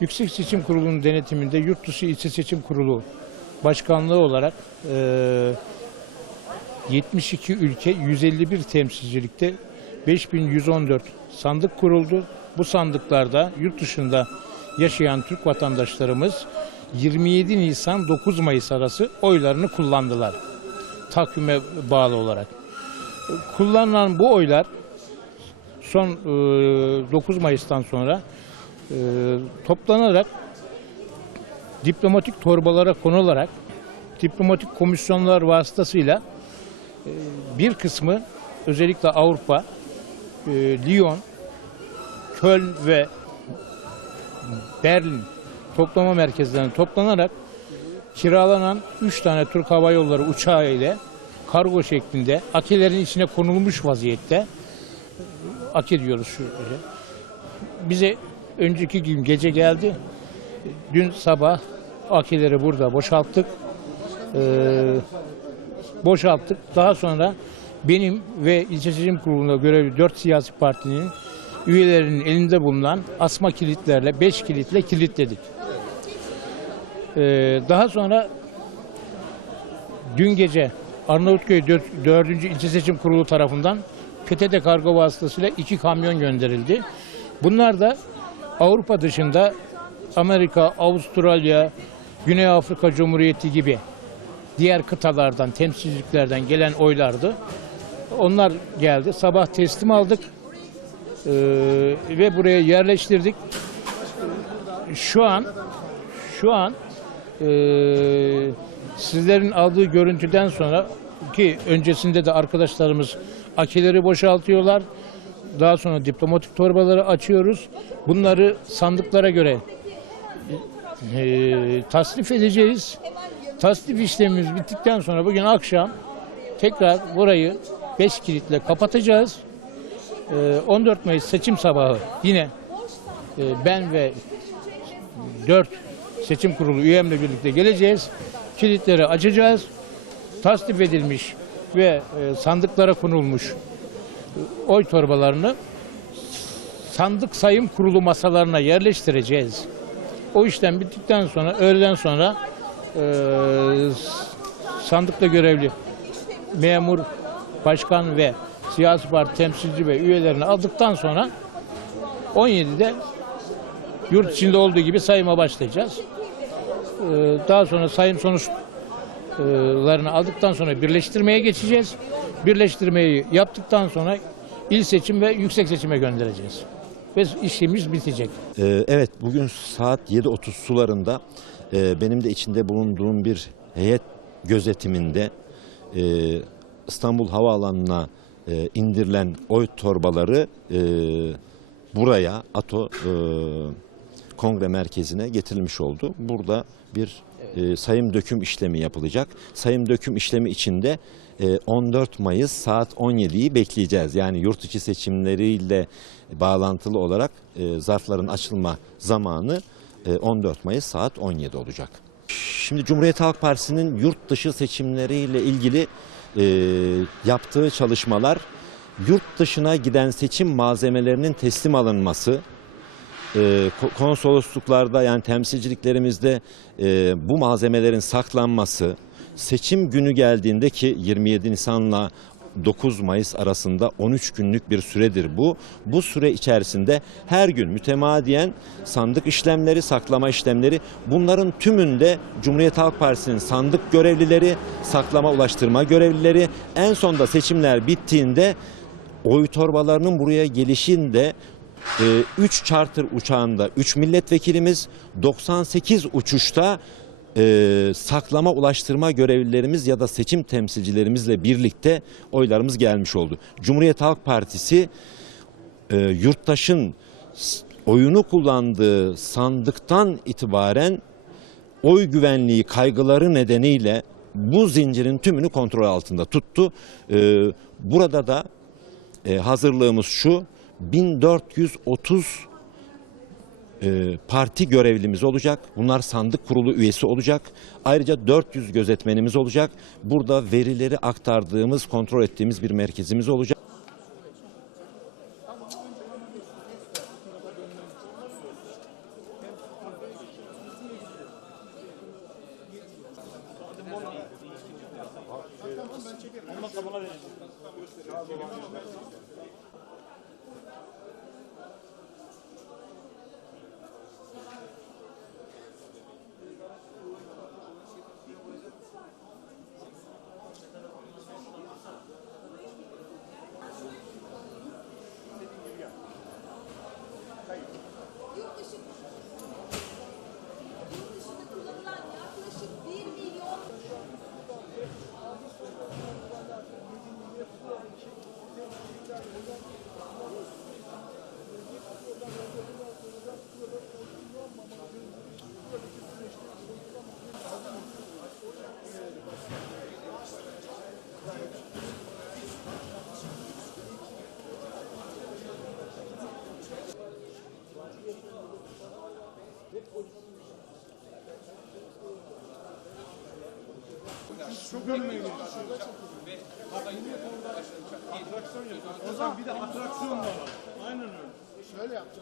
Yüksek Seçim Kurulu'nun denetiminde Yurtdışı İlçe Seçim Kurulu Başkanlığı olarak eee 72 ülke 151 temsilcilikte 5114 sandık kuruldu. Bu sandıklarda yurt dışında yaşayan Türk vatandaşlarımız 27 Nisan 9 Mayıs arası oylarını kullandılar. Takvime bağlı olarak. Kullanılan bu oylar son e, 9 Mayıs'tan sonra e, toplanarak diplomatik torbalara konularak diplomatik komisyonlar vasıtasıyla e, bir kısmı özellikle Avrupa, e, Lyon, Köln ve Berlin toplama merkezlerine toplanarak kiralanan 3 tane Türk Hava Yolları uçağı ile kargo şeklinde akilerin içine konulmuş vaziyette. Aki diyoruz şu bize önceki gün gece geldi. Dün sabah akileri burada boşalttık. Ee, boşalttık. Daha sonra benim ve ilçe seçim kurulunda görevli 4 siyasi partinin üyelerinin elinde bulunan asma kilitlerle 5 kilitle kilitledik. Ee, daha sonra dün gece Arnavutköy 4. 4. İlçe Seçim Kurulu tarafından PTT kargo vasıtasıyla iki kamyon gönderildi. Bunlar da Avrupa dışında Amerika, Avustralya, Güney Afrika Cumhuriyeti gibi diğer kıtalardan, temsilciliklerden gelen oylardı. Onlar geldi. Sabah teslim aldık Ee, ve buraya yerleştirdik. Şu an şu an ee, sizlerin aldığı görüntüden sonra ki öncesinde de arkadaşlarımız akileri boşaltıyorlar. Daha sonra diplomatik torbaları açıyoruz. Bunları sandıklara göre e, tasnif edeceğiz. Tasnif işlemimiz bittikten sonra bugün akşam tekrar burayı 5 kilitle kapatacağız. E, 14 Mayıs seçim sabahı yine e, ben ve 4 seçim kurulu üyemle birlikte geleceğiz. Kilitleri açacağız. Tasnif edilmiş ve e, sandıklara konulmuş oy torbalarını sandık sayım kurulu masalarına yerleştireceğiz. O işlem bittikten sonra öğleden sonra e, sandıkta görevli memur, başkan ve siyasi parti temsilci ve üyelerini aldıktan sonra 17'de yurt içinde olduğu gibi sayıma başlayacağız. Ee, Daha sonra sayım sonuçlarını aldıktan sonra birleştirmeye geçeceğiz. Birleştirmeyi yaptıktan sonra il seçim ve yüksek seçime göndereceğiz. Ve işimiz bitecek. Ee, evet bugün saat 7.30 sularında e, benim de içinde bulunduğum bir heyet gözetiminde e, İstanbul Havaalanı'na e, indirilen oy torbaları buraya ATO kongre merkezine getirilmiş oldu. Burada bir e, sayım döküm işlemi yapılacak. Sayım döküm işlemi içinde e, 14 Mayıs saat 17'yi bekleyeceğiz. Yani yurt içi seçimleriyle bağlantılı olarak e, zarfların açılma zamanı e, 14 Mayıs saat 17 olacak. Şimdi Cumhuriyet Halk Partisi'nin yurt dışı seçimleriyle ilgili e, yaptığı çalışmalar yurt dışına giden seçim malzemelerinin teslim alınması, e, konsolosluklarda yani temsilciliklerimizde e, bu malzemelerin saklanması, seçim günü geldiğinde ki 27 Nisan'la 9 Mayıs arasında 13 günlük bir süredir bu. Bu süre içerisinde her gün mütemadiyen sandık işlemleri, saklama işlemleri bunların tümünde Cumhuriyet Halk Partisi'nin sandık görevlileri, saklama ulaştırma görevlileri en sonda seçimler bittiğinde oy torbalarının buraya gelişinde 3 charter uçağında 3 milletvekilimiz 98 uçuşta e, saklama ulaştırma görevlilerimiz ya da seçim temsilcilerimizle birlikte oylarımız gelmiş oldu. Cumhuriyet Halk Partisi e, yurttaşın oyunu kullandığı sandıktan itibaren oy güvenliği kaygıları nedeniyle bu zincirin tümünü kontrol altında tuttu. E, burada da e, hazırlığımız şu 1430 e, parti görevlimiz olacak. Bunlar sandık kurulu üyesi olacak. Ayrıca 400 gözetmenimiz olacak. Burada verileri aktardığımız, kontrol ettiğimiz bir merkezimiz olacak. Ondan kafalar siz çok görmeyin. Atraksiyon yapın. O zaman bir de atraksiyon var. Aynen öyle. Şöyle yapacağız.